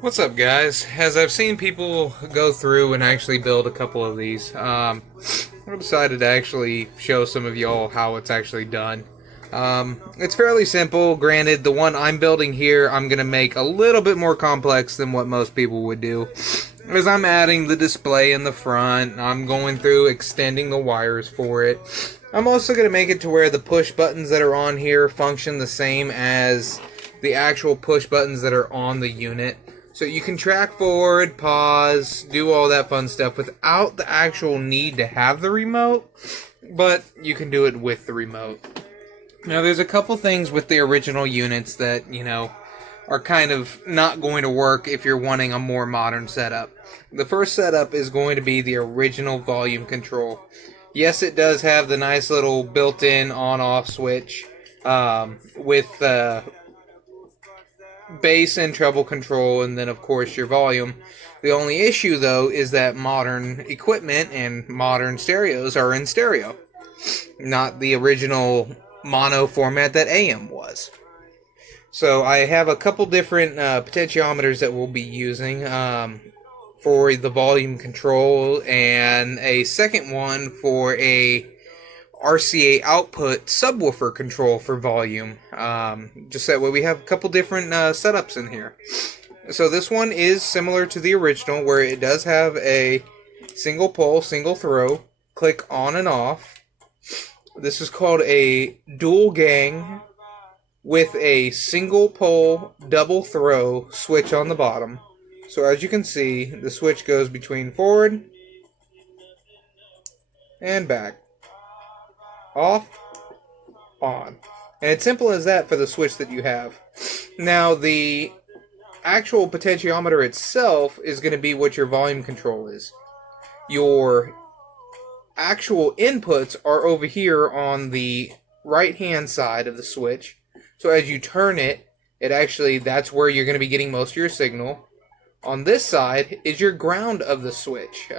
What's up, guys? As I've seen people go through and actually build a couple of these, I decided to actually show some of y'all how it's actually done. It's fairly simple. Granted, the one I'm building here, I'm going to make a little bit more complex than what most people would do. As I'm adding the display in the front, I'm going through extending the wires for it. I'm also going to make it to where the push buttons that are on here function the same as the actual push buttons that are on the unit. So you can track forward, pause, do all that fun stuff without the actual need to have the remote, but you can do it with the remote. Now, there's a couple things with the original units that, are kind of not going to work if you're wanting a more modern setup. The first setup is going to be the original volume control. Yes, it does have the nice little built-in on-off switch with bass and treble control, and then of course your volume. The only issue though is that modern equipment and modern stereos are in stereo, not the original mono format that AM was. So I have a couple different potentiometers that we'll be using for the volume control, and a second one for a RCA output subwoofer control for volume. Just that way we have a couple different setups in here. So this one is similar to the original, where it does have a single pole, single throw, click on and off. This is called a dual gang with a single pole, double throw switch on the bottom. So as you can see, the switch goes between forward and back. Off, on. And it's simple as that for the switch that you have. Now, the actual potentiometer itself is going to be what your volume control is. Your actual inputs are over here on the right-hand side of the switch. So as you turn it, that's where you're going to be getting most of your signal. On this side is your ground of the switch.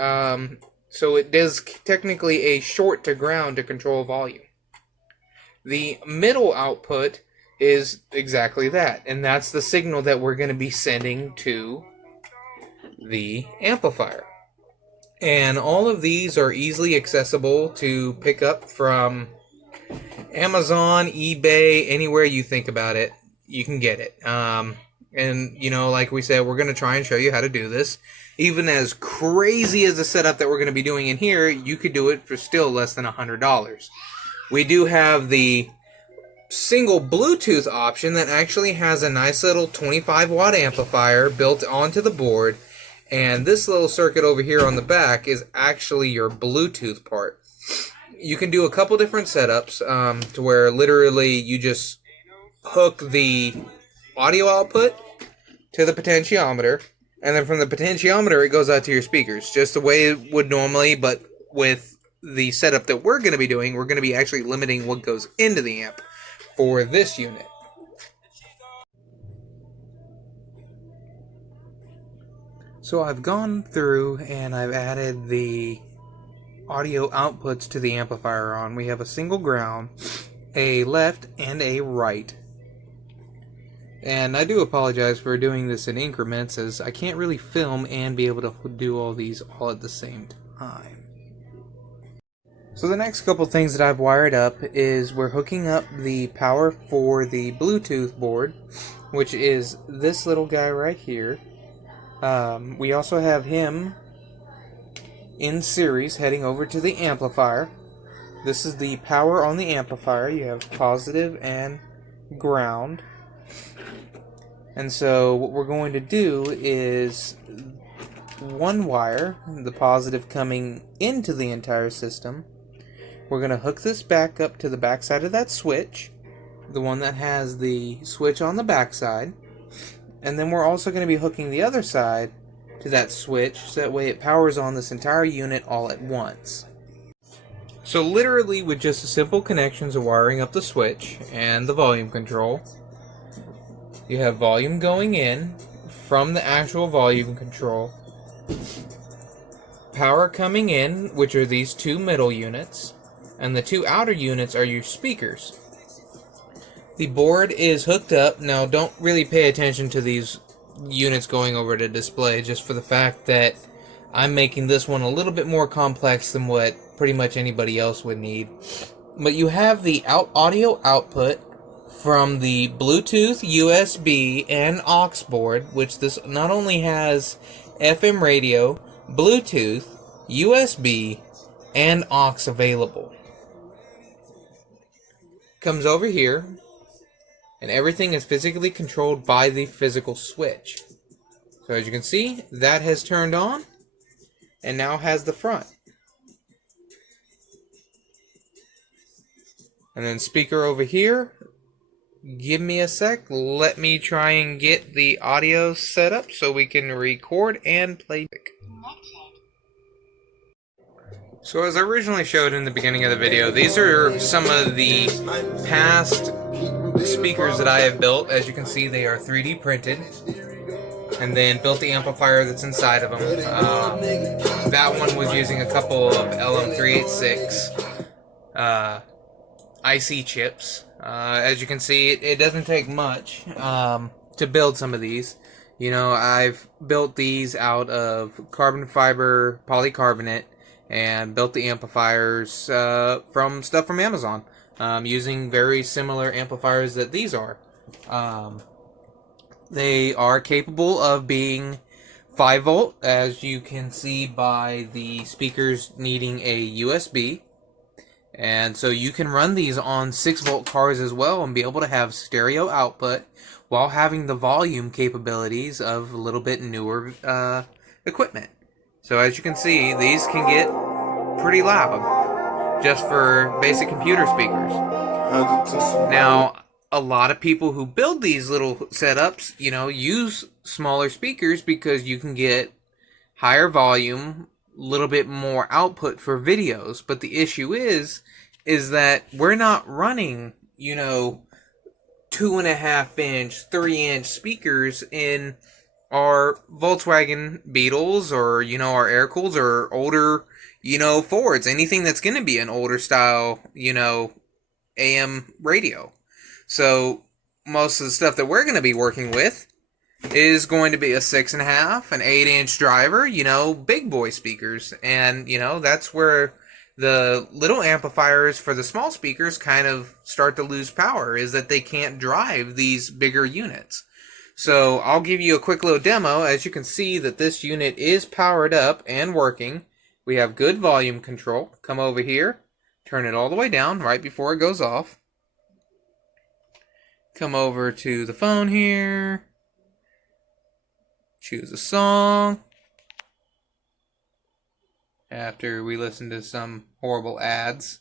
So it does technically a short to ground to control volume. The middle output is exactly that, and that's the signal that we're going to be sending to the amplifier. And all of these are easily accessible to pick up from Amazon, eBay, anywhere you think about it, you can get it. And, like we said, we're going to try and show you how to do this. Even as crazy as the setup that we're going to be doing in here, you could do it for still less than $100. We do have the single Bluetooth option that actually has a nice little 25-watt amplifier built onto the board. And this little circuit over here on the back is actually your Bluetooth part. You can do a couple different setups to where literally you just hook the audio output to the potentiometer, and then from the potentiometer it goes out to your speakers, just the way it would normally, but with the setup that we're going to be doing, we're going to be actually limiting what goes into the amp for this unit. So I've gone through and I've added the audio outputs to the amplifier on. We have a single ground, a left, and a right. And I do apologize for doing this in increments, as I can't really film and be able to do all these all at the same time. So the next couple things that I've wired up is we're hooking up the power for the Bluetooth board, which is this little guy right here. We also have him in series heading over to the amplifier. This is the power on the amplifier. You have positive and ground. And so what we're going to do is one wire, the positive coming into the entire system. We're going to hook this back up to the back side of that switch, the one that has the switch on the back side. And then we're also going to be hooking the other side to that switch, so that way it powers on this entire unit all at once. So literally with just the simple connections of wiring up the switch and the volume control, you have volume going in from the actual volume control, power coming in, which are these two middle units, and the two outer units are your speakers. The board is hooked up. Now don't really pay attention to these units going over to display, just for the fact that I'm making this one a little bit more complex than what pretty much anybody else would need. But you have the audio output from the Bluetooth, USB, and aux board, which this not only has FM radio, Bluetooth, USB, and aux available. Comes over here, and everything is physically controlled by the physical switch. So as you can see, that has turned on, and now has the front. And then speaker over here. Give me a sec. Let me try and get the audio set up so we can record and play music. So as I originally showed in the beginning of the video, these are some of the past speakers that I have built. As you can see, they are 3D printed. And then built the amplifier that's inside of them. That one was using a couple of LM386 IC chips. As you can see, it doesn't take much to build some of these. You know, I've built these out of carbon fiber polycarbonate and built the amplifiers from stuff from Amazon, using very similar amplifiers that these are. They are capable of being 5 volt, as you can see by the speakers needing a USB. And so you can run these on 6 volt cars as well and be able to have stereo output while having the volume capabilities of a little bit newer equipment. So as you can see, these can get pretty loud just for basic computer speakers. Now, a lot of people who build these little setups, you know, use smaller speakers because you can get higher volume, little bit more output for videos. But the issue is that we're not running, you know, 2.5-inch, 3-inch speakers in our Volkswagen Beetles or, you know, our air cools or older, you know, Fords. Anything that's going to be an older style, you know, AM radio. So most of the stuff that we're going to be working with is going to be a 6.5, an 8-inch driver, you know, big boy speakers. And, you know, that's where the little amplifiers for the small speakers kind of start to lose power, is that they can't drive these bigger units. So I'll give you a quick little demo. As you can see that this unit is powered up and working. We have good volume control. Come over here, turn it all the way down right before it goes off. Come over to the phone here. Choose a song. After we listen to some horrible ads.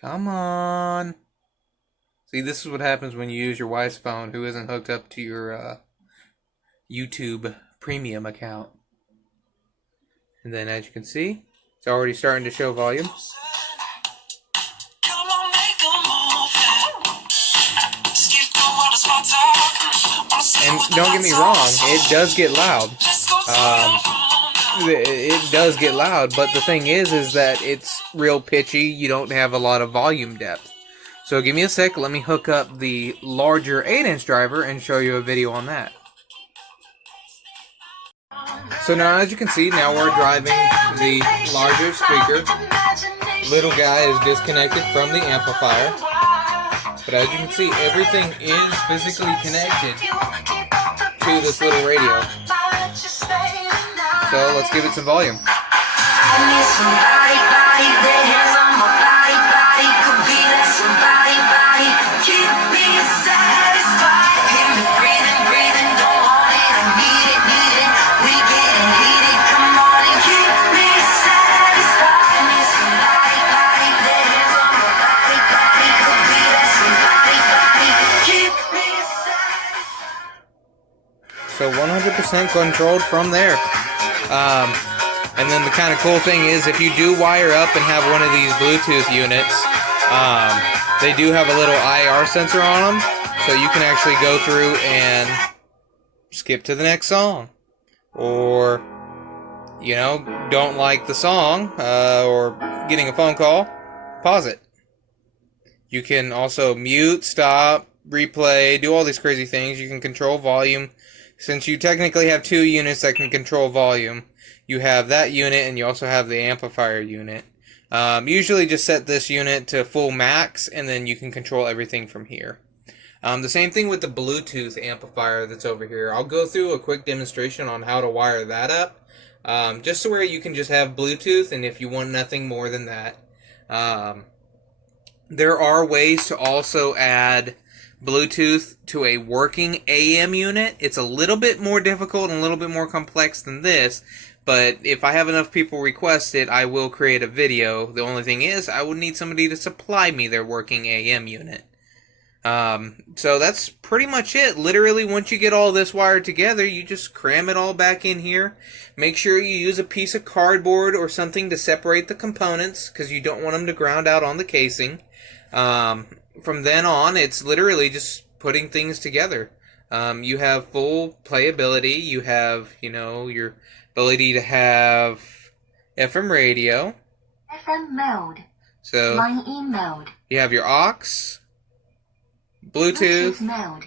Come on. See, this is what happens when you use your wife's phone who isn't hooked up to your YouTube premium account. And then as you can see, it's already starting to show volume. And don't get me wrong, it does get loud. It does get loud, but the thing is that it's real pitchy. You don't have a lot of volume depth. So give me a sec, let me hook up the larger 8-inch driver and show you a video on that. So now as you can see, now we're driving the larger speaker. Little guy is disconnected from the amplifier. But as you can see, everything is physically connected to this little radio. So let's give it some volume. So 100% controlled from there. And then the kind of cool thing is, if you do wire up and have one of these Bluetooth units, they do have a little IR sensor on them, so you can actually go through and skip to the next song. Or, you know, don't like the song, or getting a phone call, pause it. You can also mute, stop, replay, do all these crazy things. You can control volume. Since you technically have two units that can control volume, you have that unit and you also have the amplifier unit. Usually just set this unit to full max and then you can control everything from here. The same thing with the Bluetooth amplifier that's over here. I'll go through a quick demonstration on how to wire that up. Just so where you can just have Bluetooth, and if you want nothing more than that. There are ways to also add Bluetooth to a working AM unit. It's a little bit more difficult and a little bit more complex than this, but if I have enough people request it, I will create a video. The only thing is, I would need somebody to supply me their working AM unit. So that's pretty much it. Literally, once you get all this wired together, you just cram it all back in here. Make sure you use a piece of cardboard or something to separate the components, because you don't want them to ground out on the casing. From then on, it's literally just putting things together. You have full playability. You have, your ability to have FM radio. FM mode. So, Line in mode. You have your aux. Bluetooth mode,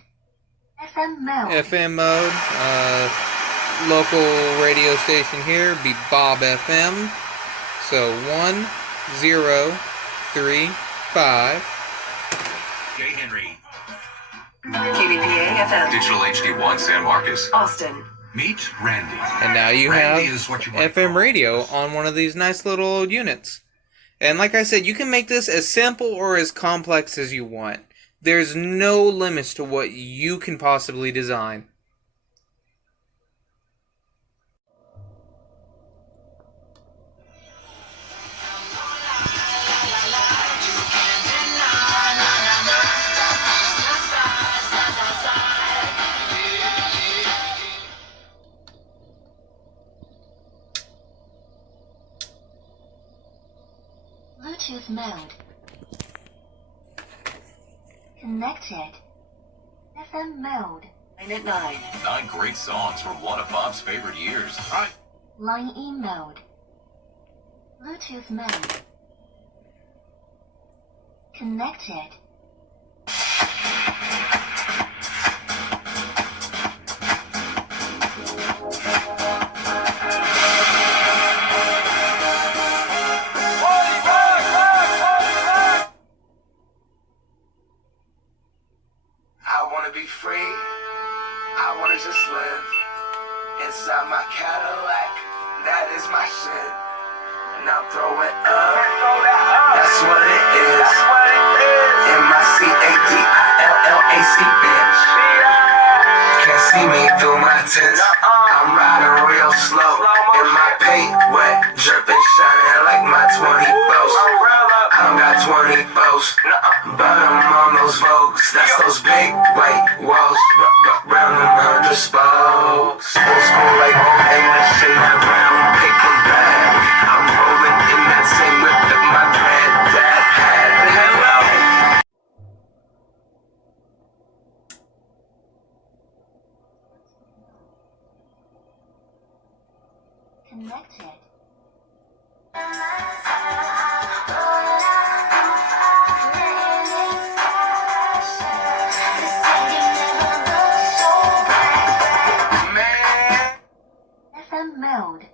FM mode, FM mode, local radio station here, be Bob FM, so 1035. J. Henry. KBPA FM. Digital HD1 San Marcos. Austin. Meet Randy. And now you Randy have is what you might FM call radio on one of these nice little units. And like I said, you can make this as simple or as complex as you want. There's no limits to what you can possibly design. Bluetooth mode. Connected. FM mode. 9 at 9. 9 great songs from one of Bob's favorite years. Line in mode. Bluetooth mode. Connected. Be free, I wanna just live inside my Cadillac, that is my shit. Now throw it up, that's what it is. MICADILLAC, bitch. Can't see me through my tents. I'm riding real slow, and my paint wet, dripping, shining like my 20 bows. I don't got 20 bows, but I'm on those Vogues. That's those big white walls, round them 100 spokes. Old school like old English in that round paper bag. I'm rolling in that same whip that my granddad had. Hello. Connected. FM mode.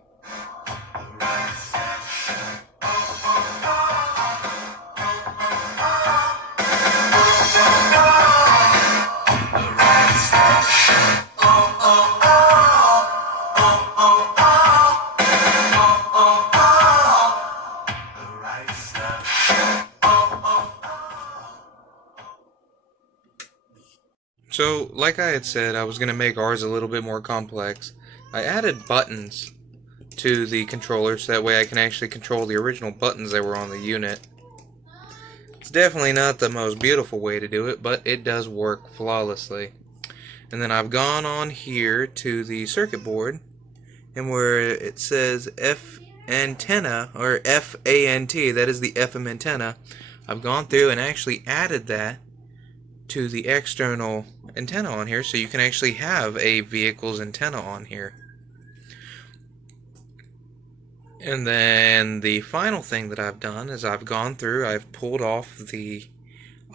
So, like I had said, I was going to make ours a little bit more complex. I added buttons to the controller so that way I can actually control the original buttons that were on the unit. It's definitely not the most beautiful way to do it, but it does work flawlessly. And then I've gone on here to the circuit board, and where it says F antenna, or FANT, that is the FM antenna, I've gone through and actually added that to the external antenna on here, so you can actually have a vehicle's antenna on here. And then the final thing that I've done is I've gone through, I've pulled off the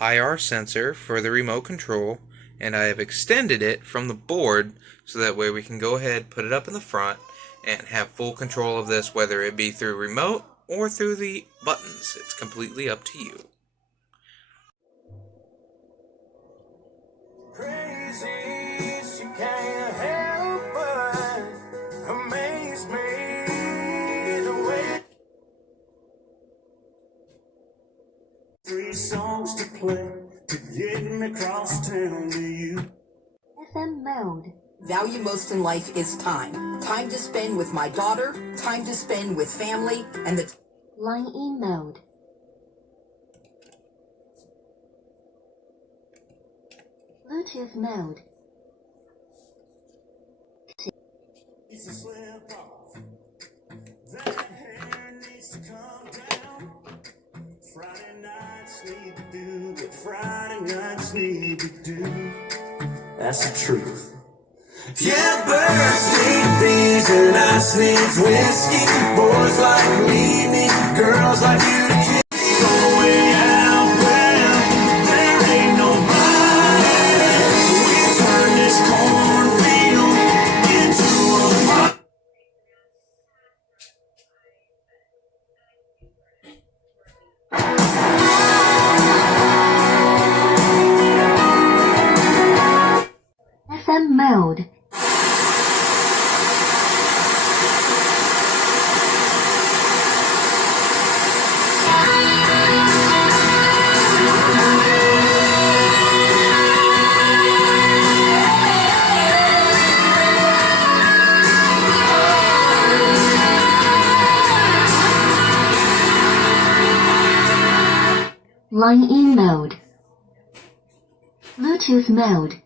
IR sensor for the remote control, and I have extended it from the board so that way we can go ahead, put it up in the front, and have full control of this, whether it be through remote or through the buttons. It's completely up to you. Crazy, she can't help but amaze me the way. 3 songs to play to get me across town to you. FM mode. Value most in life is time. Time to spend with my daughter, time to spend with family, and the Line E mode. Bluetooth mode. Needs to slip off. That hair needs to come down. Friday nights need to do what Friday nights need to do. That's the truth. Yeah, birds need bees and ice needs whiskey. Boys like me need girls like you to kiss. Going out well, there ain't nobody. We turn this cornfield into a pot. FM mode. Line E mode. Bluetooth mode.